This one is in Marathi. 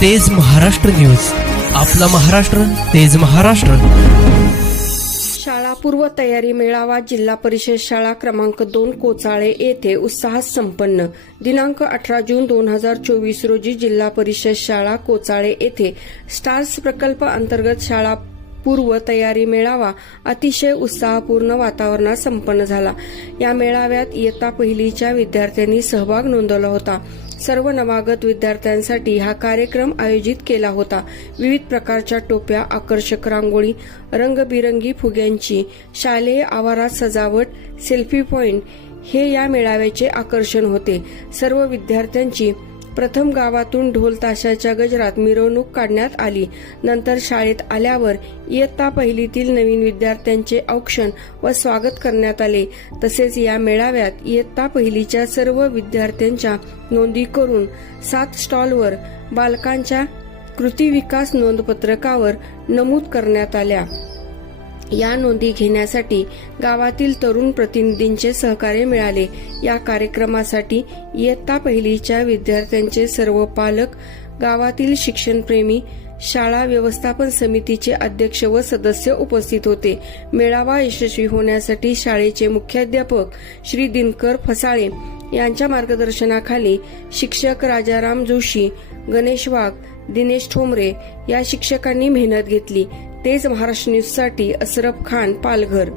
तेज महाराष्ट्र न्यूज. आपला महाराष्ट्र तेज महाराष्ट्र. शाळा पूर्व तयारी मेळावा जिल्हा परिषद शाळा क्रमांक दोन कोचाळे येथे उत्साहात संपन्न. दिनांक अठरा जून दोन हजार चोवीस रोजी जिल्हा परिषद शाळा कोचाळे येथे स्टार्स प्रकल्प अंतर्गत शाळा पूर्व तयारी मेळावा अतिशय उत्साहपूर्ण वातावरणात संपन्न झाला. या मेळाव्यात इयत्ता पहिलीच्या विद्यार्थ्यांनी सहभाग नोंदवला होता. सर्व नवागत विद्यार्थ्यांसाठी हा कार्यक्रम आयोजित केला होता. विविध प्रकारच्या टोप्या आकर्षक रांगोळी रंगबिरंगी फुग्यांची शालेय आवारात सजावट सेल्फी पॉइंट हे या मेळाव्याचे आकर्षण होते. सर्व विद्यार्थ्यांची प्रथम गावातून ढोल ताशाच्या गजरात मिरवणूक काढण्यात आली. नंतर शाळेत आल्यावर इयत्ता पहिलीतील नवीन विद्यार्थ्यांचे औक्षण व स्वागत करण्यात आले. तसेच या मेळाव्यात इयत्ता पहिलीच्या सर्व विद्यार्थ्यांच्या नोंदी करून सात स्टॉलवर बालकांच्या कृती विकास नोंदपत्रकावर नमूद करण्यात आल्या. या नोंदी घेण्यासाठी गावातील तरुण प्रतिनिधींचे सहकार्य मिळाले. या कार्यक्रमासाठी इयत्ता पहिलीच्या विद्यार्थ्यांचे सर्व पालक गावातील शिक्षणप्रेमी शाळा व्यवस्थापन समितीचे अध्यक्ष व सदस्य उपस्थित होते. मेळावा यशस्वी होण्यासाठी शाळेचे मुख्याध्यापक श्री दिनकर फसाळे यांच्या मार्गदर्शनाखाली शिक्षक राजाराम जोशी गणेश वाघ दिनेश ठोंबरे या शिक्षकांनी मेहनत घेतली. तेच महाराष्ट्र न्यूजसाठी असरफ खान पालघर